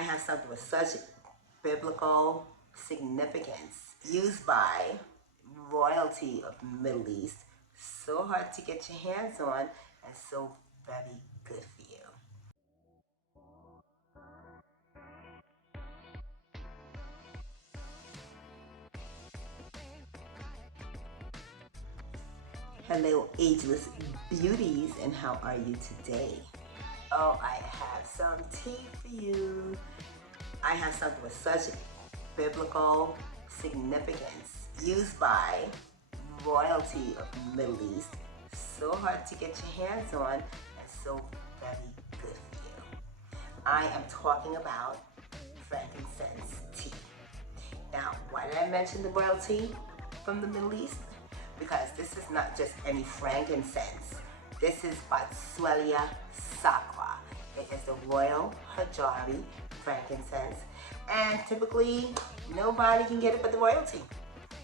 I have something with such biblical significance used by royalty of the Middle East. So hard to get your hands on and so very good for you. Hello, ageless beauties, and how are you today? Oh, I have some tea for you. I have something with such biblical significance used by royalty of the Middle East. So hard to get your hands on and so very good for you. I am talking about frankincense tea. Now, why did I mention the royalty from the Middle East? Because this is not just any frankincense. This is Boswellia sacra. It is the Royal Hojari Frankincense. And typically, nobody can get it but the royalty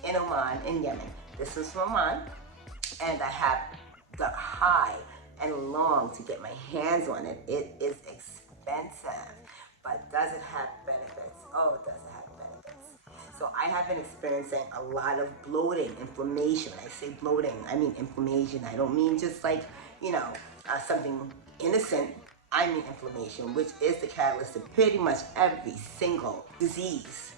in Oman, in Yemen. This is from Oman, and I have dug high and long to get my hands on it. It is expensive, but does it have benefits? Oh, it does have benefits. So I have been experiencing a lot of bloating, inflammation. When I say bloating, I mean inflammation. I don't mean just like, something innocent. I mean inflammation, which is the catalyst to pretty much every single disease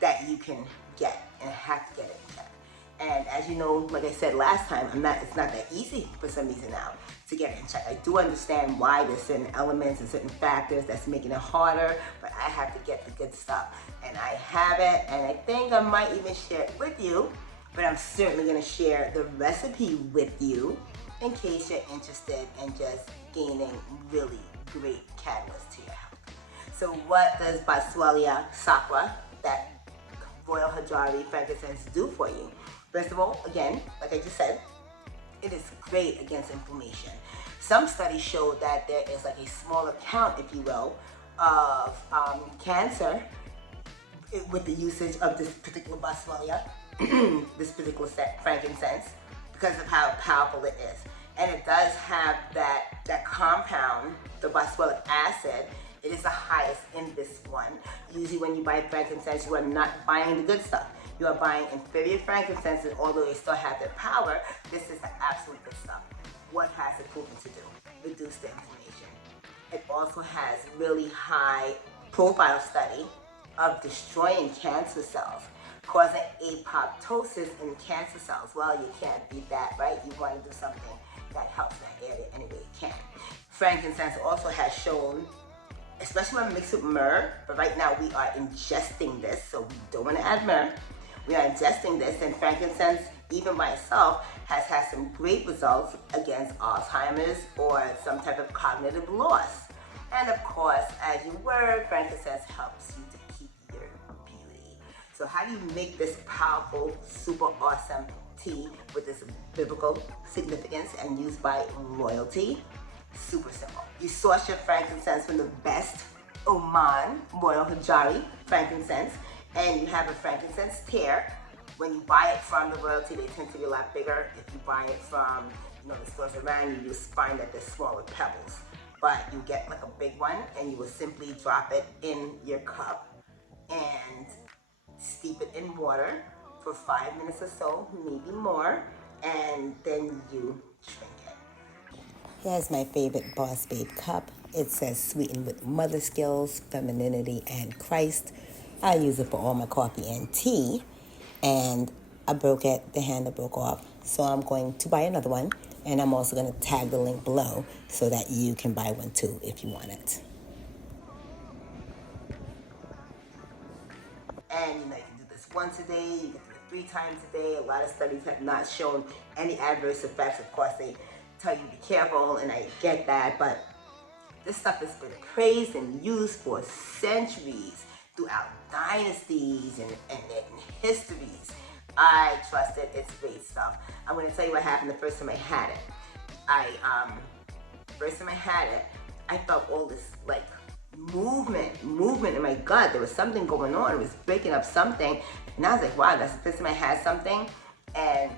that you can get and have to get it checked. And as you know, like I said last time, it's not that easy for some reason now to get it in check. I do understand why there's certain elements and certain factors that's making it harder, but I have to get the good stuff. And I have it, and I think I might even share it with you, but I'm certainly gonna share the recipe with you in case you're interested in just gaining really great catalyst to your health. So what does Boswellia sacra, that Royal Hojari Frankincense, do for you? First of all, again, like I just said, it is great against inflammation. Some studies show that there is like a smaller count, if you will, of cancer with the usage of this particular Boswellia, this particular frankincense, because of how powerful it is. And it does have that compound, the boswellic acid. It is the highest in this one. Usually when you buy frankincense, you are not buying the good stuff. You are buying inferior frankincense, and although they still have their power, this is the absolute good stuff. What has it proven to do? Reduce the inflammation. It also has really high profile study of destroying cancer cells, causing apoptosis in cancer cells. Well, you can't beat that, right? You want to do something that helps that area any way you can. Frankincense also has shown, especially when mixed with myrrh, but right now we are ingesting this, so we don't want to add myrrh. We are ingesting this, and frankincense, even by itself, has had some great results against Alzheimer's or some type of cognitive loss. And of course, as you were, frankincense helps you to keep your beauty. So how do you make this powerful, super awesome tea with this biblical significance and used by royalty? Super simple. You source your frankincense from the best Oman Royal Hojari frankincense, and you have a frankincense tear. When you buy it from the royalty, they tend to be a lot bigger. If you buy it from the stores around you, just find that they're smaller pebbles. But you get like a big one, and you will simply drop it in your cup and steep it in water for 5 minutes or so, maybe more, and then you drink it. Here's my favorite Boss Babe cup. It says sweetened with mother skills, femininity, and Christ. I use it for all my coffee and tea, and I broke it, the handle broke off, so I'm going to buy another one, and I'm also going to tag the link below so that you can buy one too if you want it. And you can do this once a day, you can do it 3 times a day. A lot of studies have not shown any adverse effects. Of course, they tell you to be careful, and I get that, but this stuff has been praised and used for centuries throughout dynasties and histories. I trust it. It's great stuff. I'm going to tell you what happened the first time I had it. First time I had it, I felt all this like movement in my gut. There was something going on. It was breaking up something, and I was like, wow, that's the first time I had something. And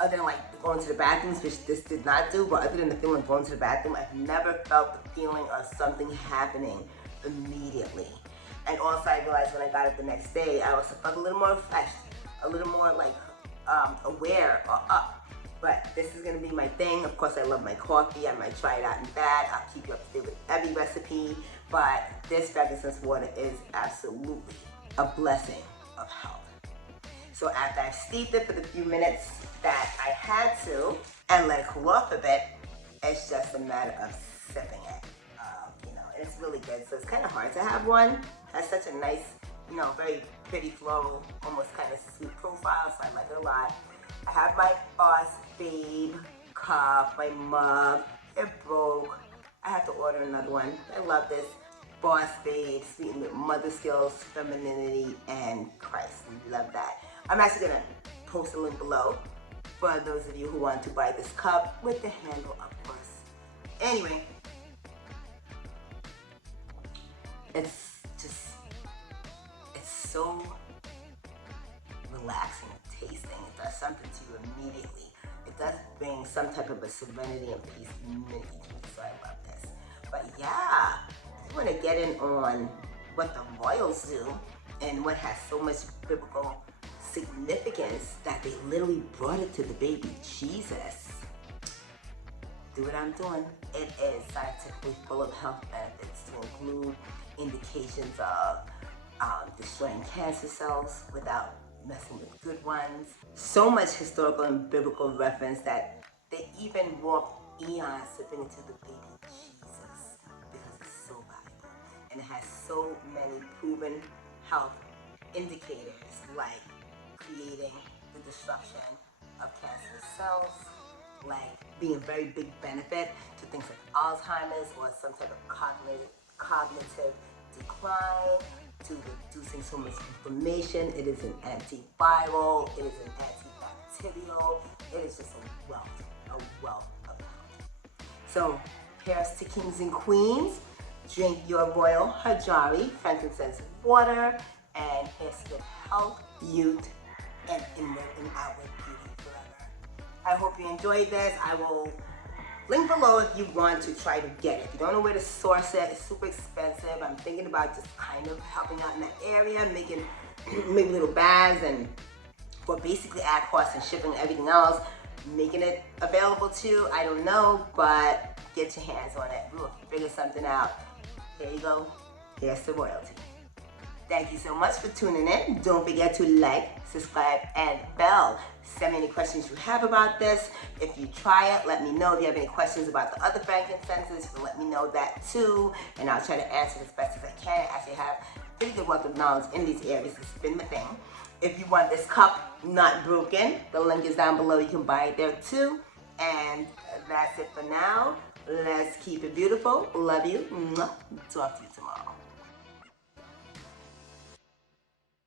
other than like going to the bathrooms, which this did not do, but other than the feeling of going to the bathroom, I've never felt the feeling of something happening immediately. And also I realized when I got it the next day, I also felt a little more refreshed, a little more like aware or up. But this is gonna be my thing. Of course, I love my coffee. I might try it out in that. I'll keep you up to date with every recipe. But this frankincense water is absolutely a blessing of health. So after I've steeped it for the few minutes that I had to and let it cool off a bit, it's just a matter of sipping it. And it's really good. So it's kind of hard to have one. It has such a nice, very pretty floral, almost kind of sweet profile. So I like it a lot. I have my Boss Babe cup, my mug. It broke. I have to order another one. I love this Boss Babe, sweetened with mother skills, femininity, and Christ. Love that. I'm actually gonna post a link below for those of you who want to buy this cup with the handle, of course. Anyway, it's so relaxing tasting. It does something to you immediately. It does bring some type of a serenity and peace immediately, so I love this. But yeah, I want to get in on what the royals do and what has so much biblical significance that they literally brought it to the baby Jesus. Do what I'm doing. It is scientifically full of health benefits to include indications of destroying cancer cells without messing with good ones. So much historical and biblical reference that they even walk eons sipping into the baby Jesus because it's so valuable. And it has so many proven health indicators like creating the destruction of cancerous cells, like being a very big benefit to things like Alzheimer's or some type of cognitive decline, to reducing so much inflammation. It is an antiviral, it is an antibacterial, it is just a wealth of health. So here's to kings and queens. Drink your Royal Hojari Frankincense water, and here's to health, youth, and inward and outward beauty forever. I hope you enjoyed this. I will link below if you want to try to get it. If you don't know where to source it, it's super expensive. I'm thinking about just kind of helping out in that area, making little bags and for basically ad costs and shipping and everything else, making it available to you. I don't know, but get your hands on it. We'll figure something out. There you go. Here's the royalty. Thank you so much for tuning in. Don't forget to like, subscribe, and bell. Send me any questions you have about this. If you try it, let me know. If you have any questions about the other frankincenses, you can let me know that too. And I'll try to answer as best as I can. I actually have pretty good wealth of knowledge in these areas. It's been my thing. If you want this cup not broken, the link is down below. You can buy it there too. And that's it for now. Let's keep it beautiful. Love you. Talk to you tomorrow.